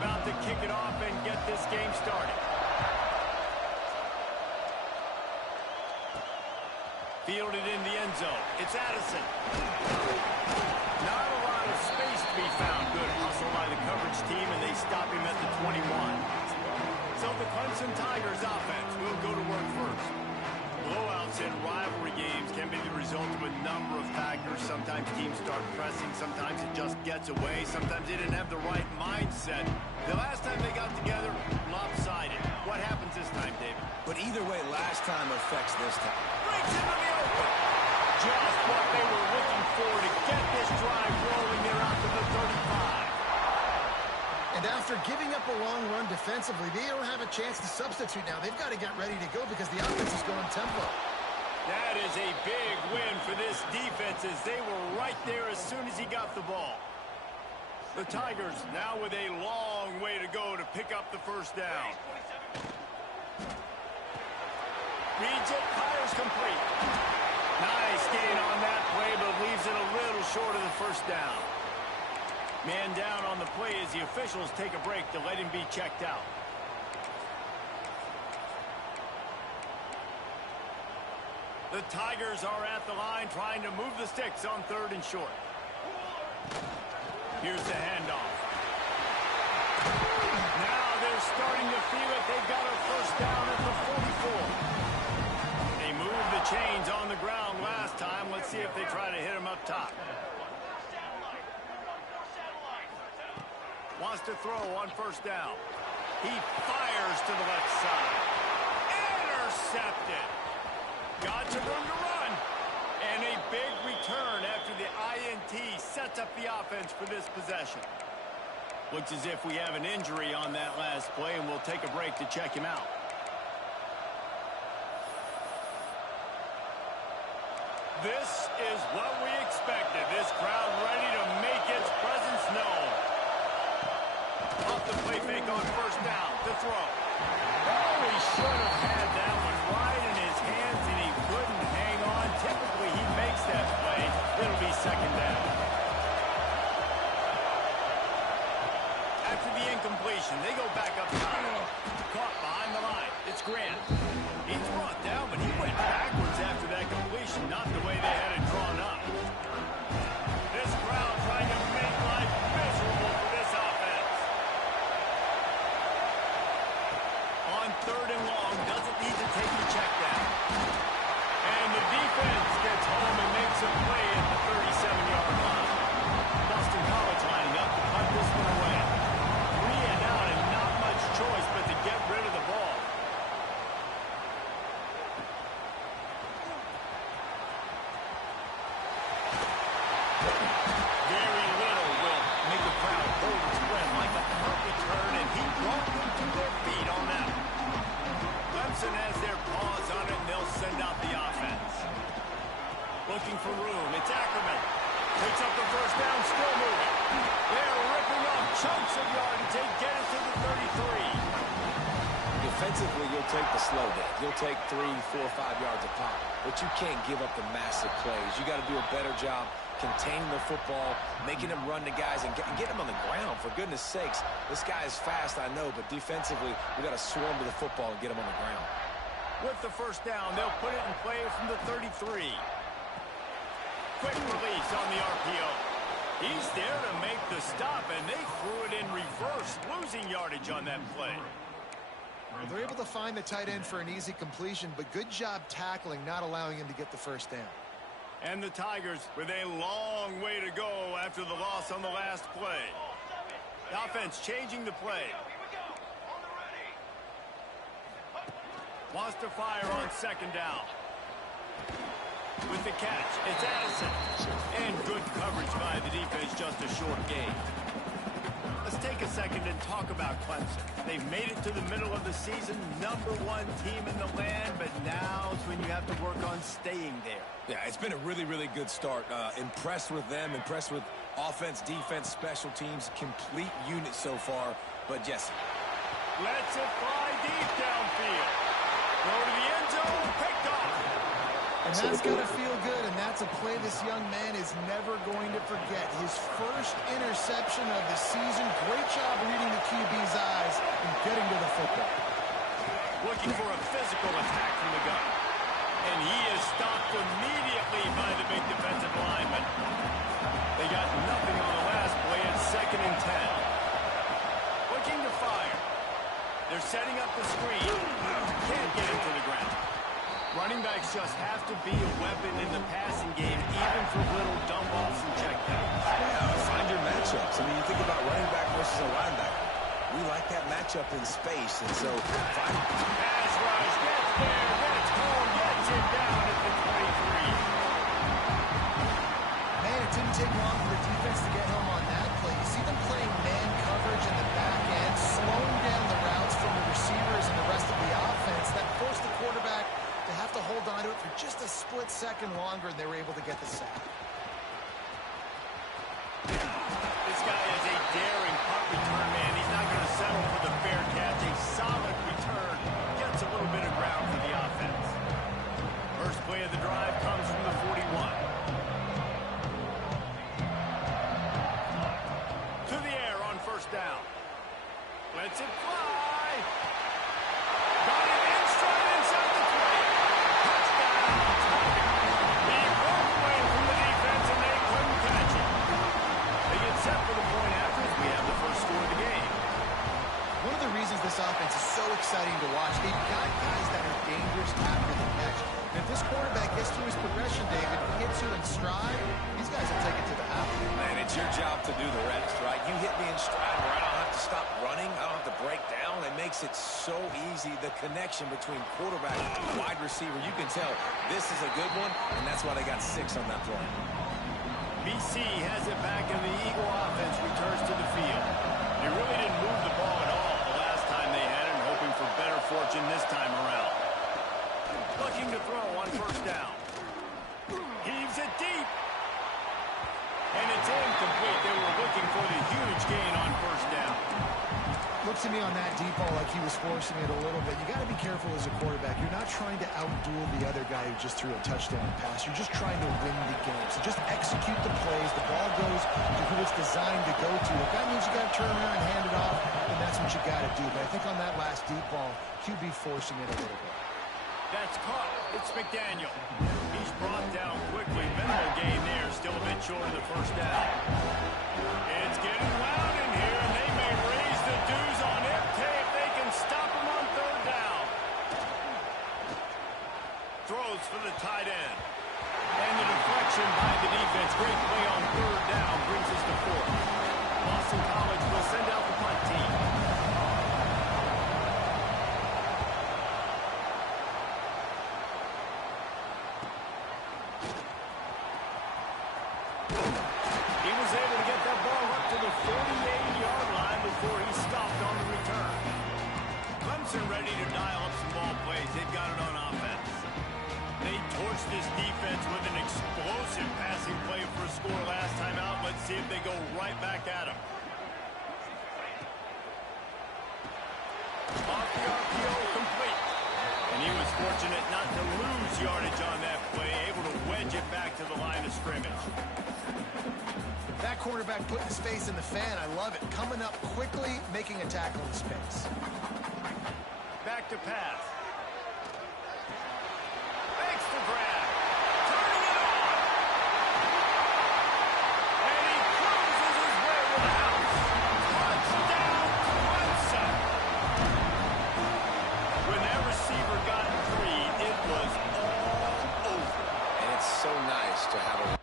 about to kick it off and get this game started. Fielded in the end zone. It's Addison. Not a lot of space to be found. Good hustle by the coverage team, and they stop him at the 21. So the Clemson Tigers offense will go to work first. Blowouts in rivalry games can be the result of a number of factors. Sometimes teams start pressing. Sometimes it just gets away. Sometimes they didn't have the right mindset. The last time they got together, lopsided. What happens this time, David? But either way, last time affects this time. Breaks into the open. Just what they were looking for to get this drive rolling. They're out to the 35. And after giving up a long run defensively, they don't have a chance to substitute now. They've got to get ready to go because the offense is going tempo. That is a big win for this defense as they were right there as soon as he got the ball. The Tigers now with a long way to go to pick up the first down. Reads it, fires complete. Nice gain on that play, but leaves it a little short of the first down. Man down on the play as the officials take a break to let him be checked out. The Tigers are at the line trying to move the sticks on 3rd and short. Here's the handoff. Now they're starting to feel it. They've got a first down at the 44. They moved the chains on the ground last time. Let's see if they try to hit him up top. Wants to throw on first down. He fires to the left side. Intercepted. Got some room to run. And a big return after the INT sets up the offense for this possession. Looks as if we have an injury on that last play, and we'll take a break to check him out. This is what we expected. This crowd ready to make its presence known. Off the play fake on first down. The throw. Oh, he should have had that one right in his hands, and he couldn't hang on. Typically, he makes that play. It'll be second down. After the incompletion, they go back up top. Caught behind the line. It's Grant. He's brought down, but he went backwards after that completion. Not the way they had it drawn up. This crowd trying to make life miserable for this offense. On 3rd and long, doesn't need to take the check down. And the defense gets home and makes a play at the 37-yard line. Boston College lining up to punt this one away. 3 and out and not much choice but to get rid of the ball. Very little will make the crowd hold its breath like a punt return, and he brought them to their feet on that. Clemson has their paws on it, and they'll send out the offense. Looking for room. It's Ackerman. Picks up the first down, still moving. They're ripping off chunks of yardage. They get it to the 33. Defensively, you'll take the slow down. You'll take 3, 4, 5 yards a pop. But you can't give up the massive plays. You got to do a better job containing the football, making them run to guys, and get them on the ground. For goodness sakes, this guy is fast, I know, but defensively, we got to swarm to the football and get him on the ground. With the first down, they'll put it in play from the 33. Quick release on the RPO. He's there to make the stop, and they threw it in reverse, losing yardage on that play. Well, they're able to find the tight end for an easy completion, but good job tackling, not allowing him to get the first down. And the Tigers with a long way to go after the loss on the last play. The offense changing the play. Wants to fire on second down. With the catch, it's Addison. And good coverage by the defense, just a short gain. Let's take a second and talk about Clemson. They've made it to the middle of the season, #1 team in the land, but now is when you have to work on staying there. Yeah, it's been a really, really good start. Impressed with them, impressed with offense, defense, special teams, complete unit so far. But Jesse. Lets it fly deep downfield. Go to the end zone, picked off. And that's going to feel good, and that's a play this young man is never going to forget. His first interception of the season. Great job reading the QB's eyes and getting to the football. Looking for a physical attack from the gun. And he is stopped immediately by the big defensive lineman. They got nothing on the last play. It's 2nd and 10. Looking to fire. They're setting up the screen. Can't get him to the ground. Running backs just have to be a weapon in the passing game, even for little dump-offs and checkdowns. Yeah, find your matchups. I mean, you think about running back versus a linebacker. We like that matchup in space, and so find... Pass rush, gets there, gets home, gets it down at the 23. Man, it didn't take long for the defense to get home on that play. You see them playing man coverage in the back end, slowing down the routes from the receivers and the rest of the offense. That forced the quarterback to have to hold on to it for just a split second longer, and they were able to get the sack. This guy is a daring punt return man. He's not going to settle for the fair catch. A solid return gets a little bit of ground for the offense. First play of the drive comes from the 41. To the air on first down. Lets it fly. Got it in stride inside the 20. Touchdown, Tiger. He broke away from the defense and they couldn't catch it. They get set for the point after as we have the first score of the game. One of the reasons this offense is so exciting to watch, they've got guys that are dangerous after the catch. And if this quarterback gets through his progression, David, hits you in stride, these guys will take it to the house. Man, it's your job to do the rest, right? You hit me in stride where I don't have to stop running. I don't have to break down. It makes it so easy. The connection between quarterback and wide receiver, you can tell this is a good one, and that's why they got 6 on that play. BC has it back, and the Eagle offense returns to the field. They really didn't move the ball at all the last time they had it, and hoping for better fortune this time around. Looking to throw on first down. Heaves it deep. And it's incomplete. They were looking for the huge gain on first down. Looks to me on that deep ball like he was forcing it a little bit. You got to be careful as a quarterback. You're not trying to outduel the other guy who just threw a touchdown pass. You're just trying to win the game. So just execute the plays. The ball goes to who it's designed to go to. If that means you got to turn around and hand it off, then that's what you got to do. But I think on that last deep ball, QB forcing it a little bit. That's caught. It's McDaniel. He's brought down quickly. Minimal gain there. Still a bit short of the first down. It's getting loud in here, and they may raise the dues on it if they can stop him on third down. Throws for the tight end. And the deflection by the defense. Great play on third down brings us to 4th. Boston College will send out the punt team. He was able to get that ball up to the 48-yard line before he stopped on the return. Clemson ready to dial up some ball plays. They've got it on offense. They torched this defense with an explosive passing play for a score last time out. Let's see if they go right back at him. Off the RPO, complete. And he was fortunate not to lose yardage on that play, able to wedge it back to the line of scrimmage. That quarterback putting his face in the fan, I love it. Coming up quickly, making a tackle in space. Back to pass. Makes the grab. Turning it on. And he cruises his way to the house. Touchdown, Clemson. When that receiver got 3, it was all over. And it's so nice to have a...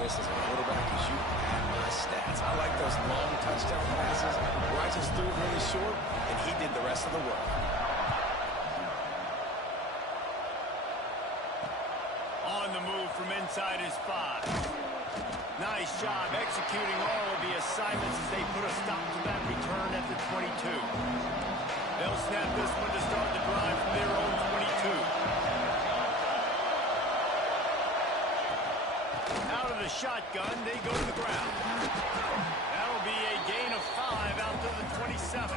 This as a quarterback is you at my stats. I like those long touchdown passes where I just threw it really short and he did the rest of the work. On the move from inside his 5. Nice job executing all of the assignments as they put a stop to that return at the 22. They'll snap this one to start the drive from their own 22. Out of the shotgun, they go to the ground. That'll be a gain of 5 out to the 27.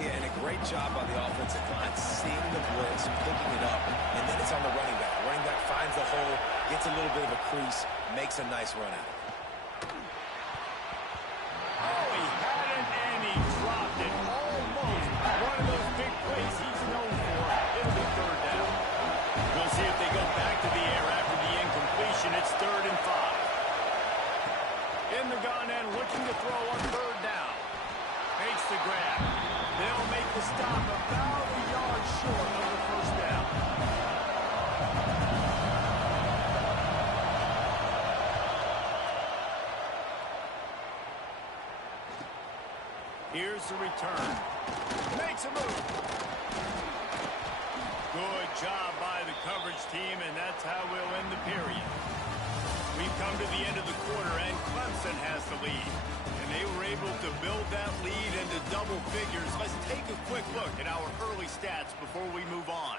Yeah, and a great job by the offensive line, seeing the blitz, picking it up, and then it's on the running back. Running back finds the hole, gets a little bit of a crease, makes a nice run out. Oh, he had it, and he dropped it. Almost one of those big plays he's known for. It'll be third down. We'll see if they go back to the air after the incompletion. It's 3rd and 5. In the gun and looking to throw on 3rd down. Makes the grab. They'll make the stop about a yard short of the 1st down. Here's the return. Makes a move. Good job by the coverage team, and that's how we'll end the period. We've come to the end of the quarter, and Clemson has the lead. And they were able to build that lead into double figures. Let's take a quick look at our early stats before we move on.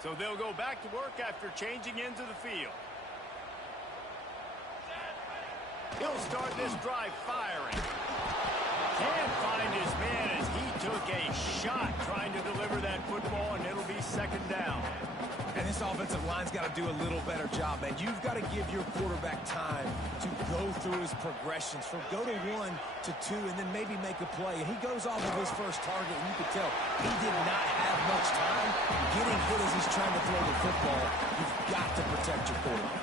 So they'll go back to work after changing into the field. He'll start this drive firing. Can't find his man as he took a shot trying to deliver that football, and it'll be 2nd down. And this offensive line's got to do a little better job, man. You've got to give your quarterback time to go through his progressions from go to 1 to 2 and then maybe make a play. And he goes off of his first target, and you can tell he did not have much time getting hit as he's trying to throw the football. You've got to protect your quarterback.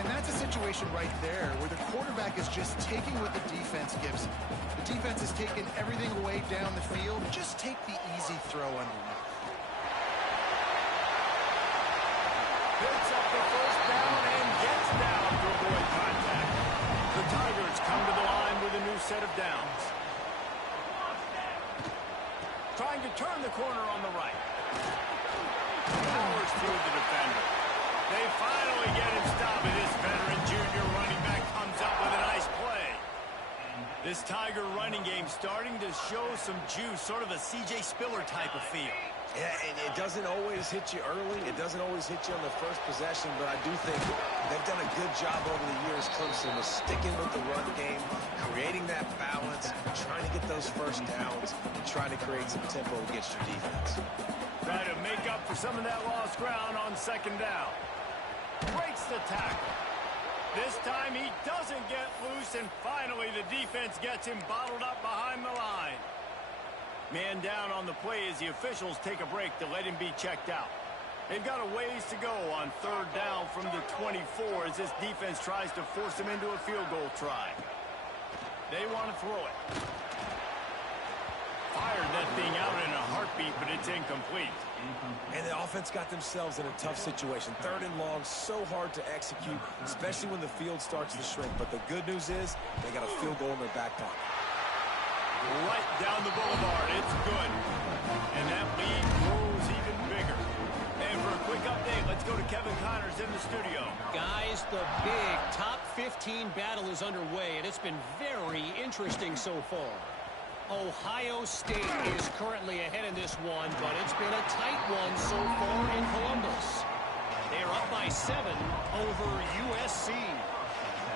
And that's a situation right there where the quarterback is just taking what the defense gives him. The defense is taking everything away down the field. Just take the easy throw underneath. Picks up the 1st down and gets down to avoid contact. The Tigers come to the line with a new set of downs. Trying to turn the corner on the right. Powers through the defender. They finally get him stopped, and this veteran junior running back comes up with a nice play. This Tiger running game starting to show some juice, sort of a C.J. Spiller type of feel. Yeah, and it doesn't always hit you early. It doesn't always hit you on the first possession, but I do think they've done a good job over the years, Clemson, with sticking with the run game, creating that balance, trying to get those first downs, and trying to create some tempo against your defense. Try to make up for some of that lost ground on 2nd down. Breaks the tackle. This time he doesn't get loose, and finally the defense gets him bottled up behind the line. Man down on the play as the officials take a break to let him be checked out. They've got a ways to go on 3rd down from the 24 as this defense tries to force him into a field goal try. They want to throw it. Fired that thing out in a heartbeat, but it's incomplete. And the offense got themselves in a tough situation. 3rd and long, so hard to execute, especially when the field starts to shrink. But the good news is they got a field goal in their back pocket. Right down the boulevard. It's good. And that lead grows even bigger. And for a quick update, let's go to Kevin Connors in the studio. Guys, the big top 15 battle is underway, and it's been very interesting so far. Ohio State is currently ahead in this one, but it's been a tight one so far in Columbus. They are up by 7 over USC.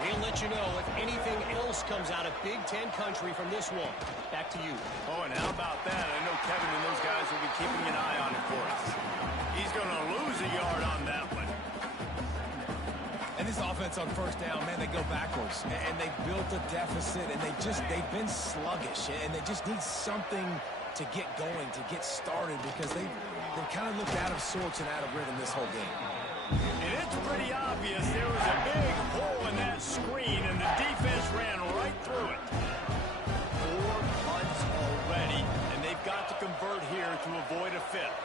We'll let you know if anything else comes out of Big Ten country from this one. Back to you. Oh, and how about that? I know Kevin and those guys will be keeping an eye on it for us. He's going to lose a yard on that one. And this offense on 1st down, man, they go backwards. And they built a deficit, and they've been sluggish. And they just need something to get going, to get started, because they kind of looked out of sorts and out of rhythm this whole game. And it's pretty obvious there was a big hole in that screen, and the defense ran right through it. 4 punts already, and they've got to convert here to avoid a 5th.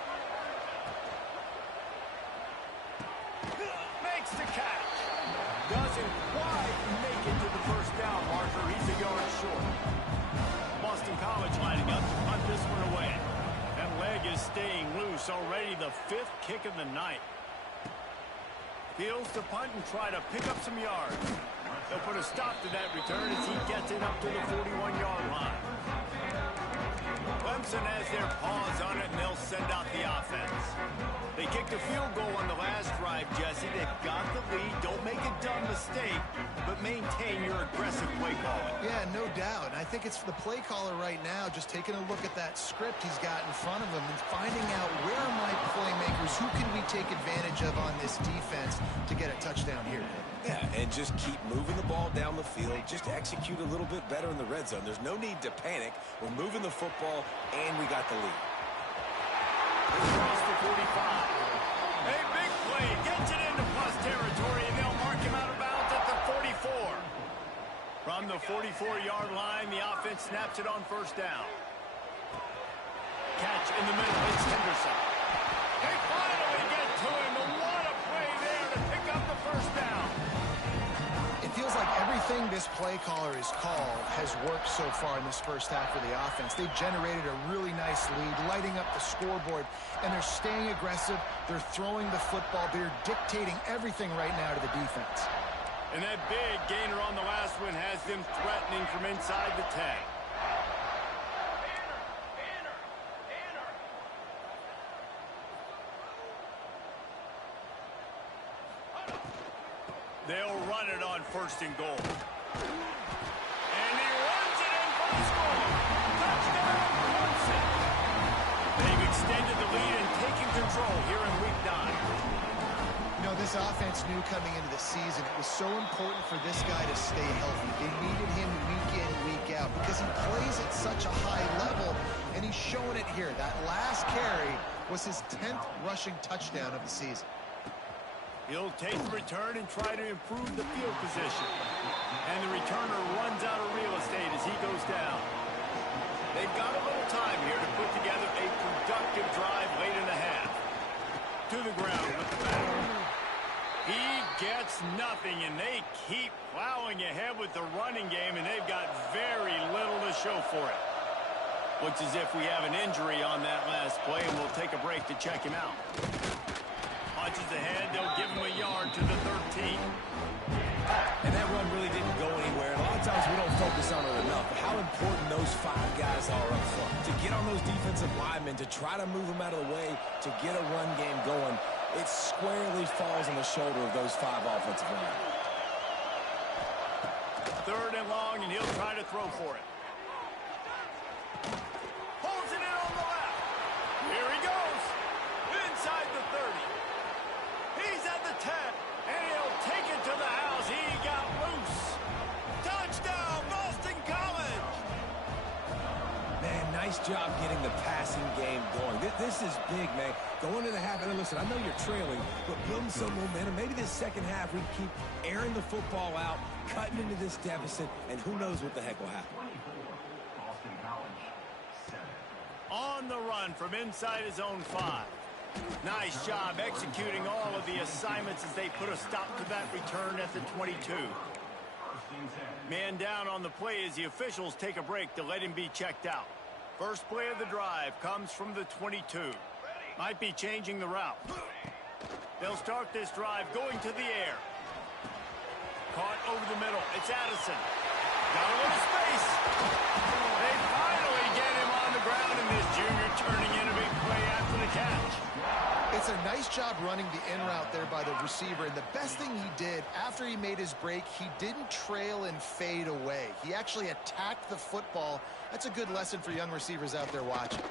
Makes the catch. Doesn't quite make it to the 1st down marker. He's a yard short. Boston College lining up to punt this one away. That leg is staying loose. Already the 5th kick of the night. Fields to punt and try to pick up some yards. They'll put a stop to that return as he gets it up to the 41-yard line. Clemson has their paws on it, and they'll send out the offense. They kicked a field goal on the last drive, Jesse. They've got the lead. Don't make a dumb mistake, but maintain your aggressive play calling. Yeah, no doubt. And I think it's the play caller right now just taking a look at that script he's got in front of him and finding out where are my playmakers, who can we take advantage of on this defense to get a touchdown here. Yeah, and just keep moving the ball down the field. Just execute a little bit better in the red zone. There's no need to panic. We're moving the football, and we got the lead. Across the 45. A big play. Gets it into plus territory, and they'll mark him out of bounds at the 44. From the 44-yard line, the offense snaps it on first down. Catch in the middle. It's Henderson. They finally get to him. And what a play there to pick up the first down. It feels like everything this play caller has called has worked so far in this first half for the offense. They've generated a really nice lead, lighting up the scoreboard, and they're staying aggressive. They're throwing the football. They're dictating everything right now to the defense. And that big gainer on the last one has them threatening from inside the 10. They'll run it on first and goal. And he runs it in for the score. Touchdown, Clemson. They've extended the lead and taken control here in Week 9. You know, this offense knew coming into the season it was so important for this guy to stay healthy. They needed him week in, week out because he plays at such a high level, and he's showing it here. That last carry was his 10th rushing touchdown of the season. He'll take the return and try to improve the field position. And the returner runs out of real estate as he goes down. They've got a little time here to put together a productive drive late in the half. To the ground with the back. He gets nothing, and they keep plowing ahead with the running game, and they've got very little to show for it. Looks as if we have an injury on that last play, and we'll take a break to check him out. Punches ahead, they'll give him a yard to the 13. And that run really didn't go anywhere. A lot of times we don't focus on it enough, but how important those 5 guys are up front. To get on those defensive linemen, to try to move them out of the way, to get a run game going, it squarely falls on the shoulder of those 5 offensive linemen. Third and long, and he'll try to throw for it. Holds it in on the left. Here he goes. Inside the 30. He's at the 10, and he'll take it to the house. He got loose. Touchdown, Boston College. Man, nice job getting the passing game going. This is big, man. Going into the half, and listen, I know you're trailing, but building some momentum. Maybe this second half we keep airing the football out, cutting into this deficit, and who knows what the heck will happen. On the run from inside his own 5. Nice job executing all of the assignments as they put a stop to that return at the 22. Man down on the play as the officials take a break to let him be checked out. First play of the drive comes from the 22. Might be changing the route. They'll start this drive going to the air. Caught over the middle. It's Addison. Got a little space. They finally get him on the ground, and this junior turning in a big play after the catch. It's a nice job running the in route there by the receiver, and the best thing he did after he made his break, he didn't trail and fade away. He actually attacked the football. That's a good lesson for young receivers out there watching.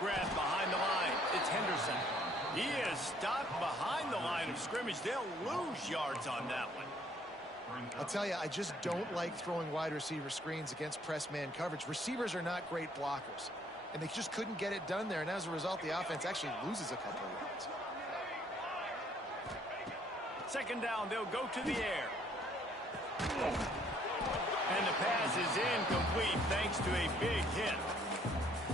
Grab behind the line. It's Henderson. He is stopped behind the line of scrimmage. They'll lose yards on that one. I'll tell you, I just don't like throwing wide receiver screens against press man coverage. Receivers are not great blockers, and they just couldn't get it done there, and as a result, the offense actually loses a couple of yards. Second down, they'll go to the air. And the pass is incomplete thanks to a big hit.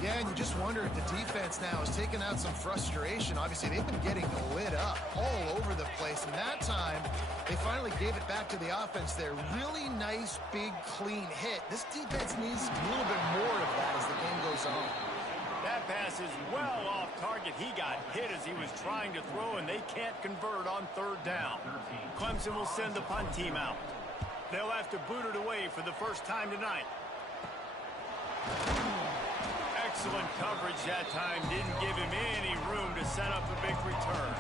Yeah, and you just wonder if the defense now is taking out some frustration. Obviously, they've been getting lit up all over the place, and that time, they finally gave it back to the offense there. Really nice, big, clean hit. This defense needs a little bit more of that as the game goes on. That pass is well off target. He got hit as he was trying to throw, and they can't convert on third down. Clemson will send the punt team out. They'll have to boot it away for the first time tonight. Excellent coverage that time. Didn't give him any room to set up a big return.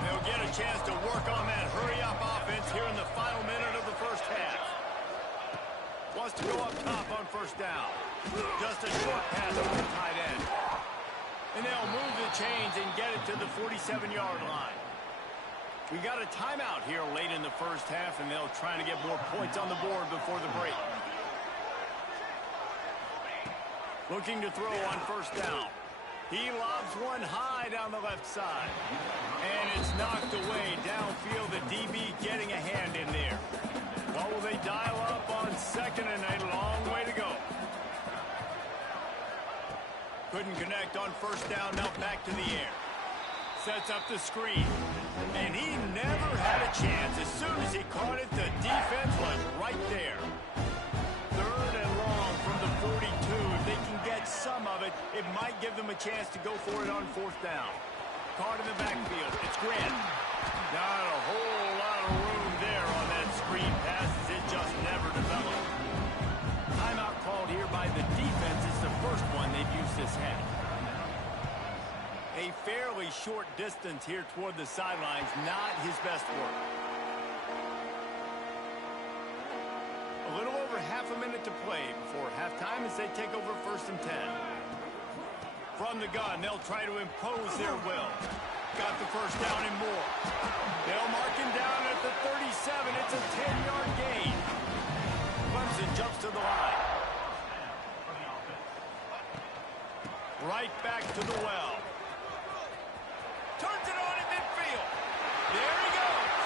They'll get a chance to work on that hurry-up offense here in the final minute of the first half. Wants to go up top on first down. Just a short pass to the tight end. And they'll move the chains and get it to the 47-yard line. We got a timeout here late in the first half, and they'll try to get more points on the board before the break. Looking to throw on first down. He lobs one high down the left side. And it's knocked away downfield. The DB getting a hand in there. What will they dial up on second and a long way to go? Couldn't connect on first down. Now back to the air. Sets up the screen. And he never had a chance. As soon as he caught it, the defense was right there. Third and long from the 42. If they can get some of it, it might give them a chance to go for it on fourth down. Caught in the backfield. It's Grant. Not a whole lot of room there on that screen pass as it just never developed. Timeout called here by the defense. It's the first one they've used this half. A fairly short distance here toward the sidelines. Not his best work. A little over half a minute to play before halftime as they take over first and 10. From the gun, they'll try to impose their will. Got the first down and more. They'll mark him down at the 37. It's a 10-yard gain. Clemson jumps to the line. Right back to the well. Turns it on in midfield. There he goes.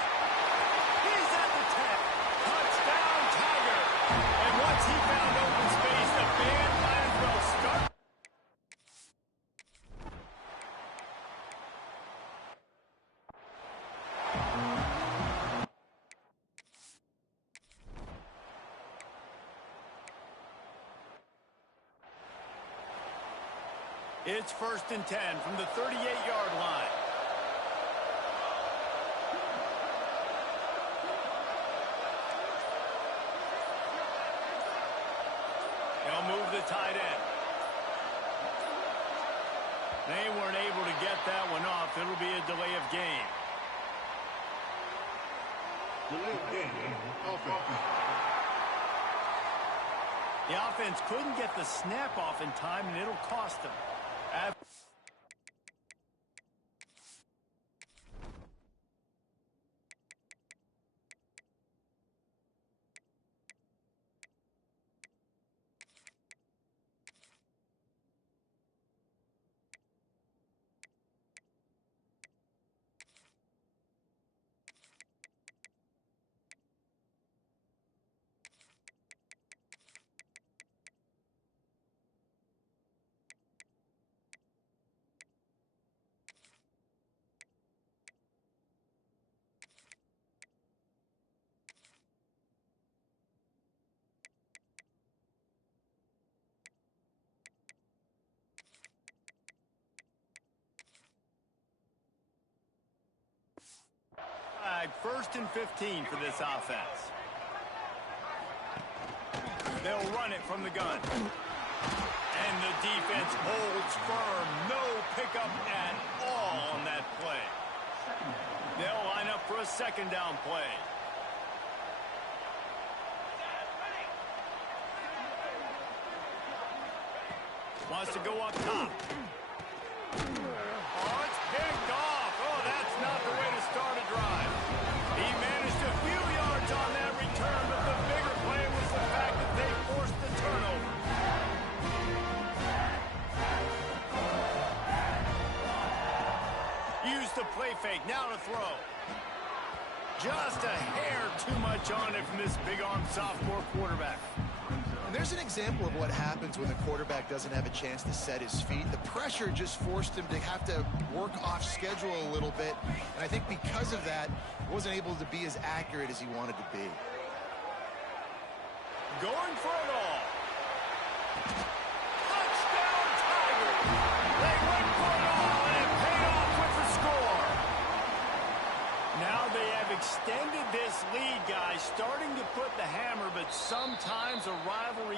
He's at the 10. Touchdown, Tiger. And once he found open space, the band might as well start. It's first and 10 from the 38-yard line. They'll move the tight end. They weren't able to get that one off. It'll be a delay of game. The offense couldn't get the snap off in time, and it'll cost them. First and 15 for this offense. They'll run it from the gun. And the defense holds firm. No pickup at all on that play. They'll line up for a second down play. Wants to go up top. Oh, it's picked off. Oh, that's not the way to start a drive. He managed a few yards on that return, but the bigger play was the fact that they forced the turnover. Use the play fake. Now to throw. Just a hair too much on it from this big-armed sophomore quarterback. And there's an example of what happens when the quarterback doesn't have a chance to set his feet. The pressure just forced him to have to work off schedule a little bit. And I think because of that, he wasn't able to be as accurate as he wanted to be. Going for it all. Touchdown, Tigers!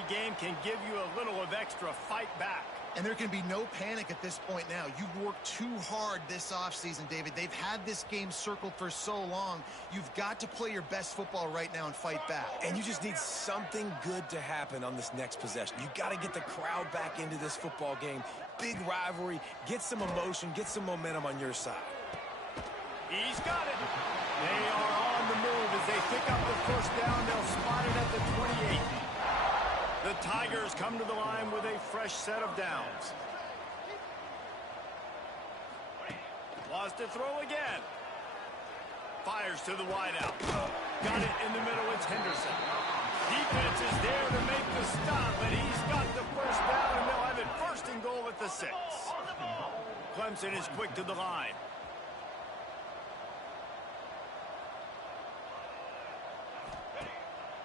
game can give you a little of extra fight back. And there can be no panic at this point now. You've worked too hard this offseason, David. They've had this game circled for so long. You've got to play your best football right now and fight back. And you just need something good to happen on this next possession. You got to get the crowd back into this football game. Big rivalry. Get some emotion. Get some momentum on your side. He's got it. They are on the move as they pick up the first down. They'll spot it at the 28. The Tigers come to the line with a fresh set of downs. Wants to throw again. Fires to the wideout. Got it in the middle. It's Henderson. Defense is there to make the stop, but he's got the first down, and they'll have it first and goal at the 6. Clemson is quick to the line.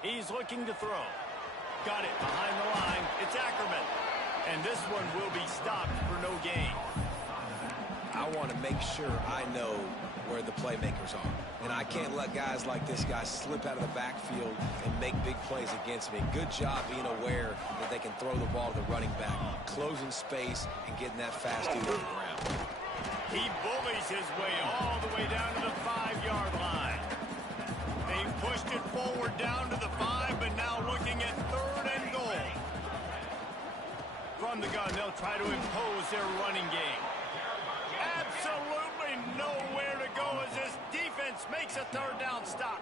He's looking to throw. Got it behind the line. It's Ackerman. And this one will be stopped for no gain. I want to make sure I know where the playmakers are. And I can't let guys like this guy slip out of the backfield and make big plays against me. Good job being aware that they can throw the ball to the running back, closing space, and getting that fast dude on the ground. He bullies his way all the way down to the 5-yard line. They pushed it forward down to the 5, but now looking at 3rd and goal. From the gun, they'll try to impose their running game. Absolutely nowhere to go as this defense makes a 3rd down stop.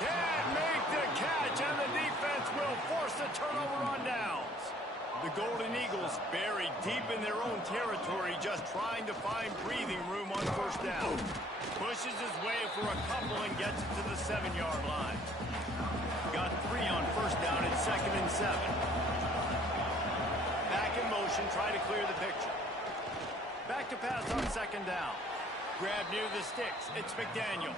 Can't make the catch, and the defense will force the turnover on downs. The Golden Eagles buried deep in their own territory, just trying to find breathing room on first down. Pushes his way for a couple and gets it to the 7-yard line. Got 3 on first down at 2nd and 7. Back in motion, try to clear the picture. Back to pass on 2nd down. Grab near the sticks. It's McDaniel.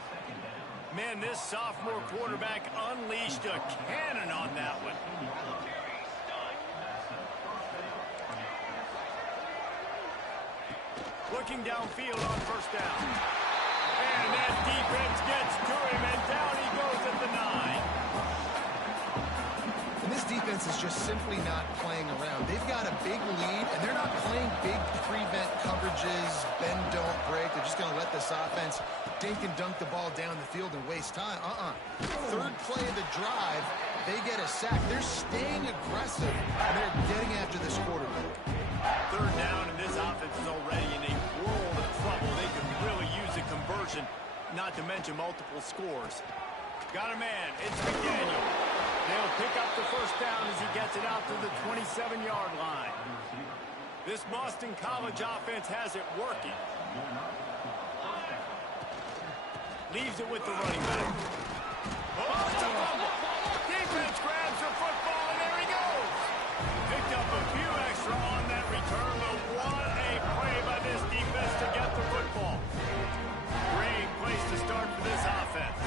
Man, this sophomore quarterback unleashed a cannon on that one. Looking downfield on first down. And that defense gets to him, and down he goes at the 9. And this defense is just simply not playing around. They've got a big lead, and they're not playing big prevent coverages, bend, don't break. They're just going to let this offense dink and dunk the ball down the field and waste time. 3rd play of the drive, they get a sack. They're staying aggressive, and they're getting after this quarterback. 3rd down, and this offense is already in a world of trouble. They could really use a conversion, not to mention multiple scores. Got a man. It's McDaniel. They'll pick up the first down as he gets it out to the 27-yard line. This Boston College offense has it working. Leaves it with the running back. Oh, it's a fumble. Defense grabs the football, and there he goes. Picked up a few extra on that return, but what a play by this defense to get the football. Great place to start for this offense.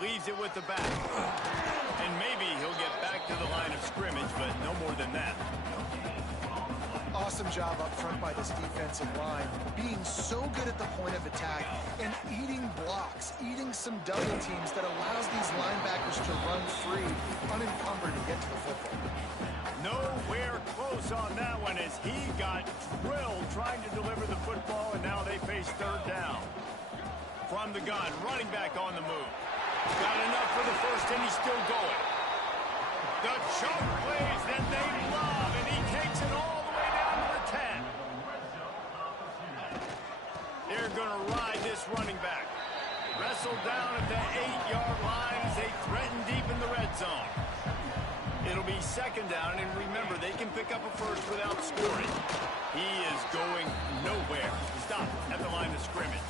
Leaves it with the back. And maybe he'll get back to the line of scrimmage, but no more than that. Awesome job up front by this defensive line, being so good at the point of attack and eating blocks, eating some double teams that allows these linebackers to run free, unencumbered, and get to the football. Nowhere close on that one as he got drilled trying to deliver the football, and now they face 3rd down. From the gun, running back on the move. Got enough for the first, and he's still going. The choke plays that they love, and he takes it all the way down to the 10. They're going to ride this running back. Wrestled down at the 8-yard line as they threaten deep in the red zone. It'll be 2nd down, and remember, they can pick up a first without scoring. He is going nowhere. Stop at the line of scrimmage.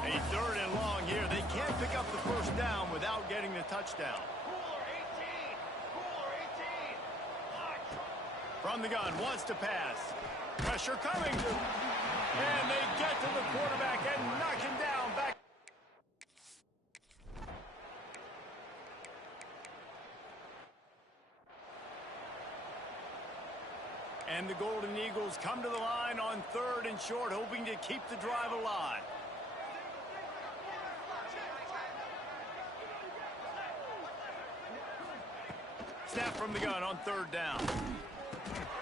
A 3rd and long here. They can't pick up the first down without getting the touchdown. From the gun, wants to pass. Pressure coming. And they get to the quarterback and knock him down. Back. And the Golden Eagles come to the line on 3rd and short, hoping to keep the drive alive. Snap from the gun on 3rd down.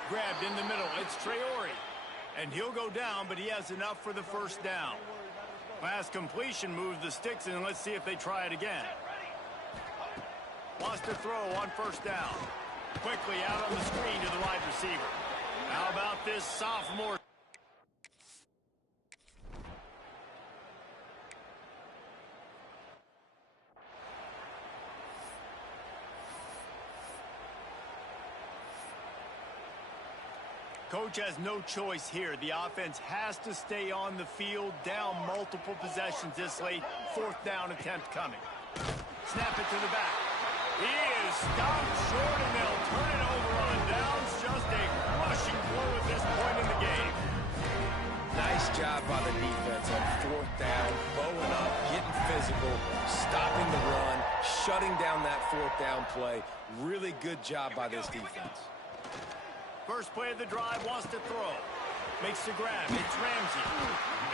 Grabbed in the middle. It's Traore. And he'll go down, but he has enough for the 1st down. Pass completion moves the sticks, and let's see if they try it again. Wants to throw on 1st down. Quickly out on the screen to the wide receiver. How about this sophomore? Coach has no choice here. The offense has to stay on the field, down multiple possessions this late. 4th down attempt coming. Snap it to the back. He is stopped short, and they'll turn it over on downs. Just a rushing blow at this point in the game. Nice job by the defense on 4th down, bowing up, getting physical, stopping the run, shutting down that 4th down play. Really good job by this defense. First play of the drive, wants to throw. Makes the grab. It's Ramsey.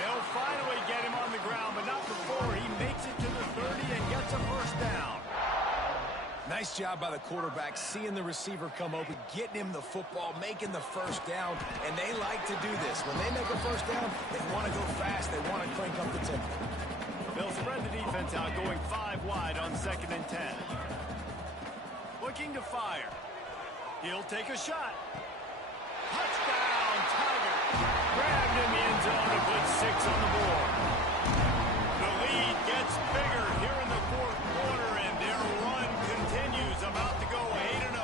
They'll finally get him on the ground, but not before he makes it to the 30 and gets a 1st down. Nice job by the quarterback, seeing the receiver come open, getting him the football, making the 1st down, and they like to do this. When they make a 1st down, they want to go fast. They want to crank up the tempo. They'll spread the defense out, going 5 wide on 2nd and 10. Looking to fire. He'll take a shot. Touchdown, Tiger. Grabbed in the end zone to put 6 on the board. The lead gets bigger here in the 4th quarter, and their run continues, about to go 8-0.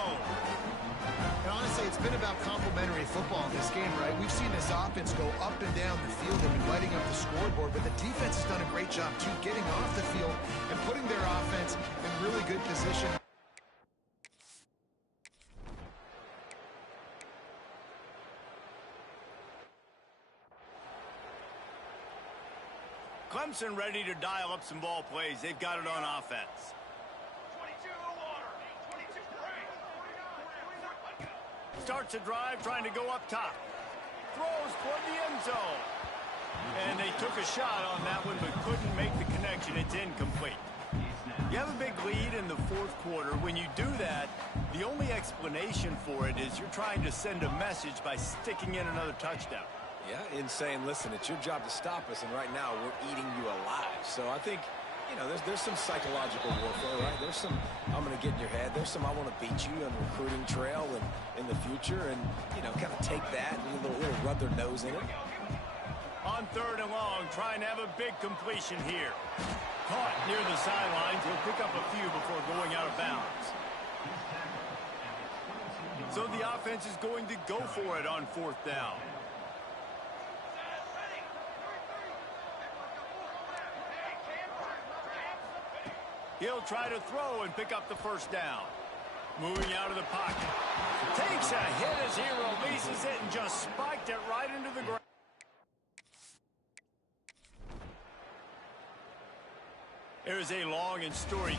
And honestly, it's been about complementary football in this game, right? We've seen this offense go up and down the field. They've been lighting up the scoreboard, but the defense has done a great job, too, getting off the field and putting their offense in really good position. Clemson ready to dial up some ball plays. They've got it on offense. Starts a drive trying to go up top. Throws toward the end zone. And they took a shot on that one but couldn't make the connection. It's incomplete. You have a big lead in the 4th quarter. When you do that, the only explanation for it is you're trying to send a message by sticking in another touchdown. Yeah, in saying, listen, it's your job to stop us, and right now we're eating you alive. So I think, you know, there's some psychological warfare, right? There's some, I'm going to get in your head. There's some, I want to beat you on the recruiting trail and in the future, and, you know, kind of take that and a little rub their nose in it. On 3rd and long, trying to have a big completion here. Caught near the sidelines. He'll pick up a few before going out of bounds. So the offense is going to go for it on 4th down. He'll try to throw and pick up the 1st down. Moving out of the pocket. Takes a hit as he releases it and just spiked it right into the ground. There's a long and storied hit.